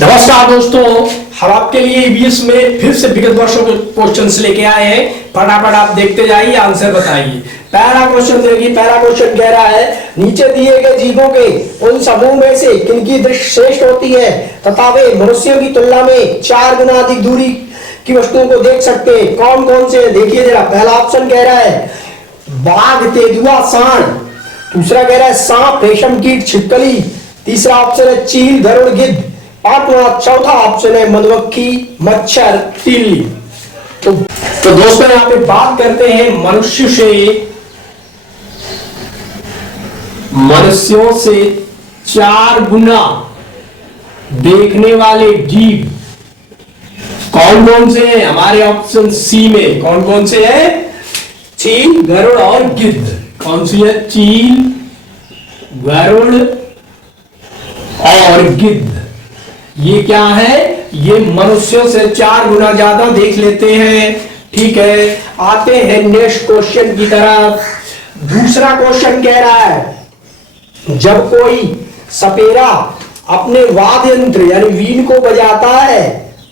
नमस्कार दोस्तों, हम आपके लिए ईवीएस में फिर से विगत वर्षों के क्वेश्चंस लेके आए हैं। फटाफट आप देखते जाइए, आंसर बताइए। पहला क्वेश्चन देखिए। पहला क्वेश्चन कह रहा है, नीचे दिए गए जीवों के उन समूह में से किनकी दृष्टि श्रेष्ठ होती है तथा वे मनुष्यों की तुलना में 4 गुना अधिक दूरी की वस्तुओं को देख सकते हैं। कौन कौन से? देखिए जरा। पहला ऑप्शन कह रहा है बाघ, तेंदुआ, सांड। दूसरा कह रहा है सांप, रेशम कीट, छिपकली। तीसरा ऑप्शन है चील, गरुड़, गिद्ध। और चौथा ऑप्शन है मधुमक्खी, मच्छर, तीली। तो दोस्तों यहाँ पे बात करते हैं मनुष्यों से 4 गुना देखने वाले जीव कौन कौन से हैं? हमारे ऑप्शन सी में कौन कौन से हैं? चील, गरुड़ और गिद्ध। कौन सी है? चील, गरुड़ और गिद्ध। ये क्या है? ये मनुष्यों से 4 गुना ज्यादा देख लेते हैं। ठीक है, आते हैं नेक्स्ट क्वेश्चन की तरफ। दूसरा क्वेश्चन कह रहा है, जब कोई सपेरा अपने वाद्य यंत्र यानी वीण को बजाता है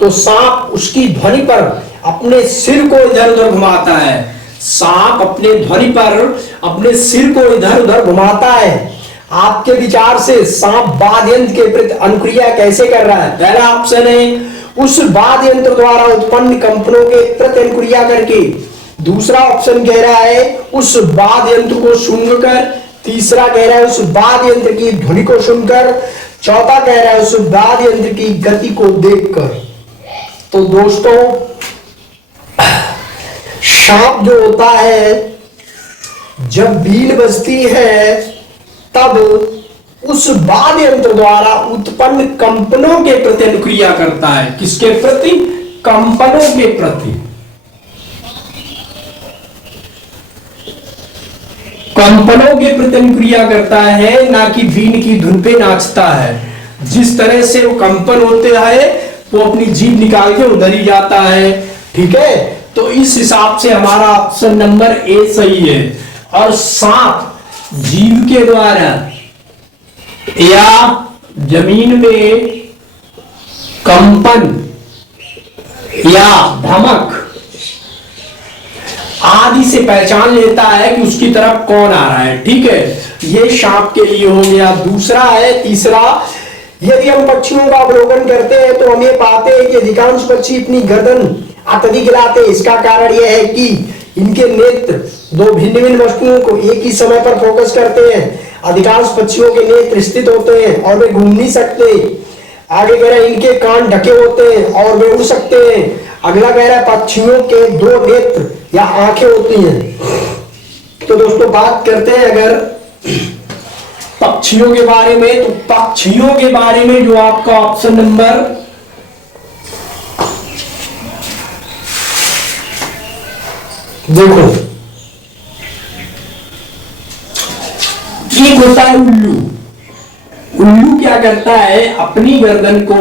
तो सांप उसकी ध्वनि पर अपने सिर को इधर उधर घुमाता है। सांप अपने ध्वनि पर अपने सिर को इधर उधर घुमाता है। आपके विचार से सांप वाद्य यंत्र के प्रति अनुक्रिया कैसे कर रहा है? पहला ऑप्शन है उस वाद्य यंत्र द्वारा उत्पन्न कंपनों के प्रति अनुक्रिया करके। दूसरा ऑप्शन कह रहा है उस वाद्य यंत्र को सुनकर। तीसरा कह रहा है उस वाद्य यंत्र की ध्वनि को सुनकर। चौथा कह रहा है उस वाद्य यंत्र की गति को देखकर। तो दोस्तों, सांप जो होता है जब बीन बजती है तब उस वाद्य यंत्र द्वारा उत्पन्न कंपनों के प्रति अनुक्रिया करता है। किसके प्रति? कंपनों के प्रति। कंपनों के प्रति अनुक्रिया करता है, ना कि बीन की धुन पे नाचता है। जिस तरह से वो कंपन होते हैं वो अपनी जीभ निकाल के उधर ही जाता है। ठीक है, तो इस हिसाब से हमारा ऑप्शन नंबर ए सही है। और सांप जीव के द्वारा या जमीन में कंपन या धमक आदि से पहचान लेता है कि उसकी तरफ कौन आ रहा है। ठीक है, ये सांप के लिए हो गया। दूसरा है, तीसरा, यदि हम पक्षियों का अवलोकन करते हैं तो हम ये पाते हैं कि अधिकांश पक्षी अपनी गर्दन अत्यधिक हिलाते हैं। इसका कारण यह है कि इनके नेत्र 2 भिन्न भिन्न वस्तुओं को एक ही समय पर फोकस करते हैं। अधिकांश पक्षियों के नेत्र स्थित होते हैं और वे घूम नहीं सकते। आगे कह रहा है इनके कान ढके होते हैं और वे उड़ सकते हैं। अगला कह रहा है पक्षियों के 2 नेत्र या आंखें होती हैं। तो दोस्तों बात करते हैं अगर पक्षियों के बारे में, तो पक्षियों के बारे में जो आपका ऑप्शन नंबर देखो, एक होता है उल्लू। उल्लू क्या करता है? अपनी गर्दन को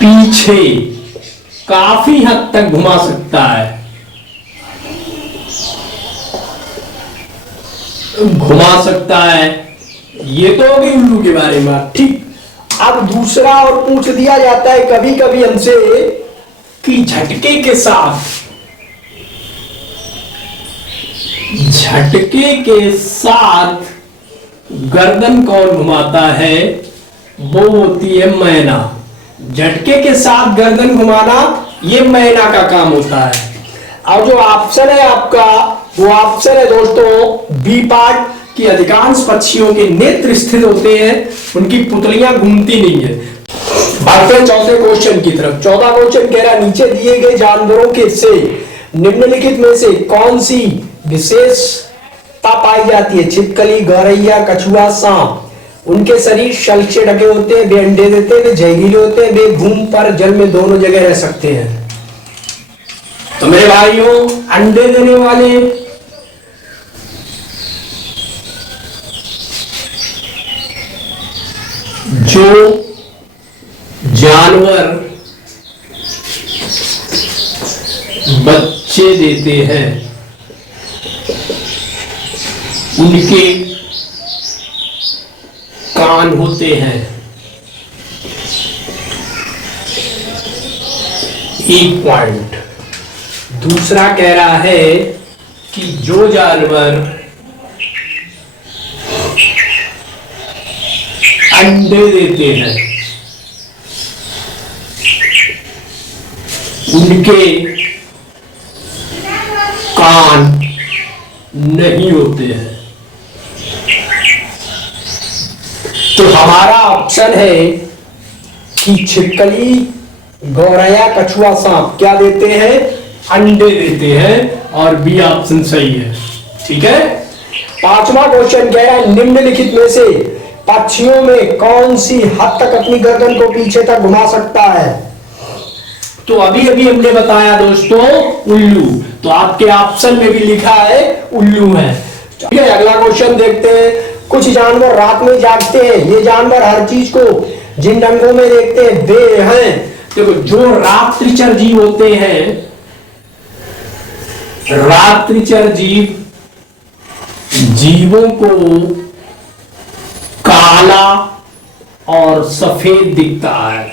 पीछे काफी हद तक घुमा सकता है। ये तो होगी उल्लू के बारे में। ठीक, अब दूसरा और पूछ दिया जाता है कभी कभी हमसे कि झटके के साथ गर्दन कौन घुमाता है? वो होती है मैना। झटके के साथ गर्दन घुमाना ये मैना का काम होता है। और जो ऑप्शन है आपका, वो ऑप्शन है दोस्तों बी पार्ट, कि अधिकांश पक्षियों के नेत्र स्थित होते हैं, उनकी पुतलियां घूमती नहीं है। बढ़ते हैं चौथे क्वेश्चन की तरफ। चौथा क्वेश्चन कह रहा है, नीचे दिए गए जानवरों के से निम्नलिखित में से कौन सी विशेषता पाई जाती है? छिपकली, गौरैया, कछुआ, सांप। उनके शरीर शल्क से ढके होते हैं, वे अंडे देते हैं, वे जहरीले होते हैं, वे भूमि पर जल में दोनों जगह रह सकते हैं। तो मेरे भाइयों, अंडे देने वाले जो जानवर बच्चे देते हैं उनके कान होते हैं। एक पॉइंट। दूसरा कह रहा है कि जो जानवर अंडे देते हैं उनके कान नहीं होते हैं। तो हमारा ऑप्शन है कि छिपकली, गौरैया, कछुआ, सांप क्या देते हैं? अंडे देते हैं, और बी ऑप्शन सही है। ठीक है। पांचवा क्वेश्चन कह रहा है निम्नलिखित में से पक्षियों में कौन सी हद तक अपनी गर्दन को पीछे तक घुमा सकता है? तो अभी अभी हमने बताया दोस्तों उल्लू, तो आपके ऑप्शन में भी लिखा है उल्लू है। ठीक है, अगला क्वेश्चन देखते हैं। कुछ जानवर रात में जागते हैं। ये जानवर हर चीज को जिन रंगों में देखते हैं वे हैं। देखो, जो रात्रिचर जीव होते हैं, रात्रिचर जीवों को काला और सफेद दिखता है,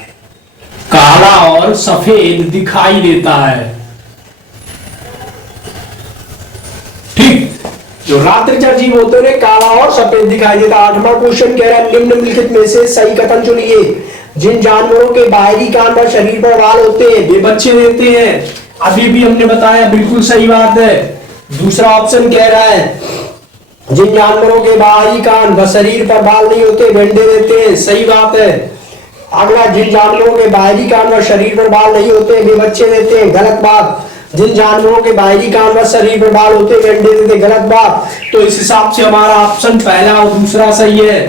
काला और सफेद दिखाई देता है। ठीक, जो रात्रिचर जीव होते हैं काला और सफेद दिखाई देता है। आठवां क्वेश्चन कह रहा है निम्नलिखित में से सही कथन चुनिए। जिन जानवरों के बाहरी कान पर शरीर पर बाल होते हैं वे बच्चे देते हैं। अभी भी हमने बताया, बिल्कुल सही बात है। दूसरा ऑप्शन कह रहा है जिन जानवरों के बाहरी कान व शरीर पर बाल नहीं होते वे अंडे देते हैं। सही बात है। अगला, जिन जानवरों के बाहरी कान व शरीर पर बाल नहीं होते वे बच्चे देते हैं। गलत बात। जिन जानवरों के बाहरी कान व शरीर पर बाल होते वे अंडे देते। गलत बात। तो इस हिसाब से हमारा ऑप्शन पहला और दूसरा सही है।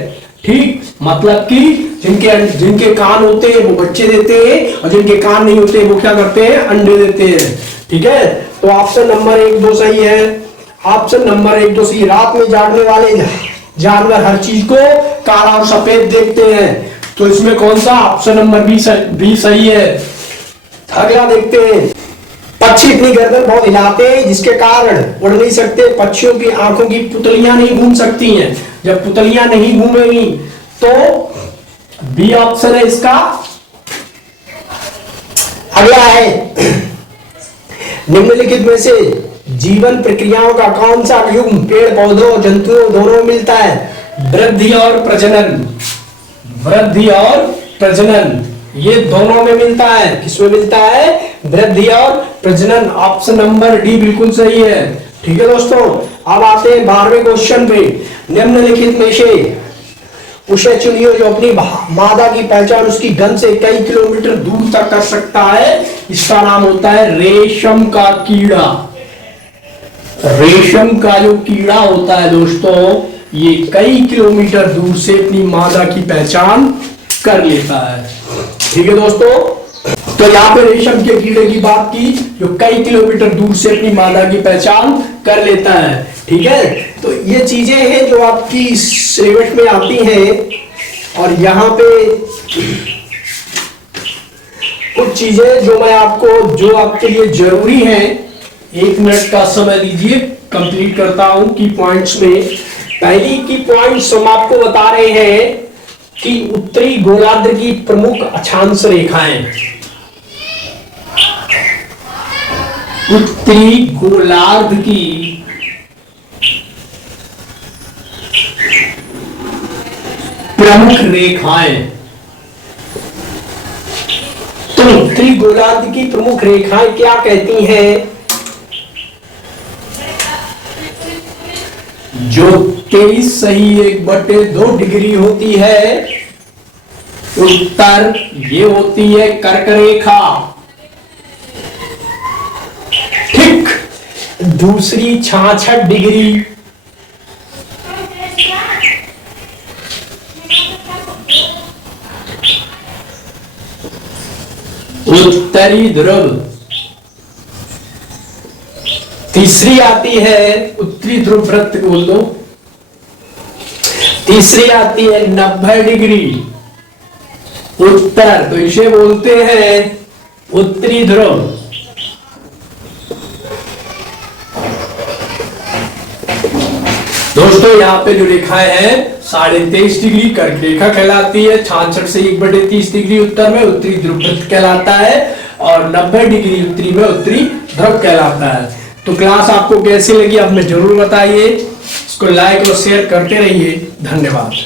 ठीक, मतलब कि जिनके कान होते हैं वो बच्चे देते हैं, और जिनके कान नहीं होते वो क्या करते हैं? अंडे देते हैं। ठीक है, तो ऑप्शन नंबर 1, 2 सही है। ऑप्शन नंबर 1, 2 सही। रात में जागने वाले जानवर हर चीज को काला और सफेद देखते हैं। तो इसमें कौन सा? ऑप्शन नंबर बी सही है। अगला देखते हैं। पक्षी अपनी गर्दन बहुत हिलाते हैं जिसके कारण उड़ नहीं सकते। पक्षियों की आंखों की पुतलियां नहीं घूम सकती हैं। जब पुतलियां नहीं घूमेंगी तो बी ऑप्शन है इसका। अगला है निम्नलिखित में से जीवन प्रक्रियाओं का कौन सा युग्म पेड़ पौधों और जंतुओं दोनों में मिलता है? वृद्धि और प्रजनन। वृद्धि और प्रजनन ये दोनों में मिलता है। किसमें मिलता है? वृद्धि और प्रजनन। ऑप्शन नंबर डी बिल्कुल सही है। ठीक है दोस्तों, अब आते हैं 12वें क्वेश्चन पे। निम्नलिखित में से उसे चुनिए जो अपनी मादा की पहचान उसकी गंध से कई किलोमीटर दूर तक कर सकता है। इसका नाम होता है रेशम का कीड़ा। रेशम का जो कीड़ा होता है दोस्तों, ये कई किलोमीटर दूर से अपनी मादा की पहचान कर लेता है। ठीक है दोस्तों, तो यहाँ पे रेशम के कीड़े की बात की जो कई किलोमीटर दूर से अपनी मादा की पहचान कर लेता है। ठीक है, तो ये चीजें हैं जो आपकी सिलेबस में आती हैं। और यहाँ पे कुछ चीजें जो आपके लिए जरूरी हैं। 1 मिनट का समय दीजिए, कंप्लीट करता हूं की पॉइंट्स में। पहली की पॉइंट्स हम आपको बता रहे हैं कि उत्तरी गोलार्ध की प्रमुख अक्षांश रेखाएं। उत्तरी गोलार्ध की प्रमुख रेखाएं। तो उत्तरी गोलार्ध की प्रमुख रेखाएं क्या कहती हैं? जो 23.1/2 डिग्री होती है उत्तर, ये होती है कर्क रेखा। ठीक, दूसरी 66 डिग्री उत्तरी ध्रुव। तीसरी आती है उत्तरी ध्रुव वृत्त बोल दो। तीसरी आती है 90 डिग्री उत्तर, तो इसे बोलते हैं उत्तरी ध्रुव। दोस्तों दोस्तों यहाँ पे जो रेखाएं हैं 23.5 डिग्री कर्क रेखा कहलाती है, 66 से 1/30 डिग्री उत्तर में उत्तरी ध्रुव वृत्त कहलाता है और 90 डिग्री उत्तरी में उत्तरी ध्रुव कहलाता है। तो क्लास आपको कैसी लगी आप में जरूर बताइए, इसको लाइक और शेयर करते रहिए। धन्यवाद।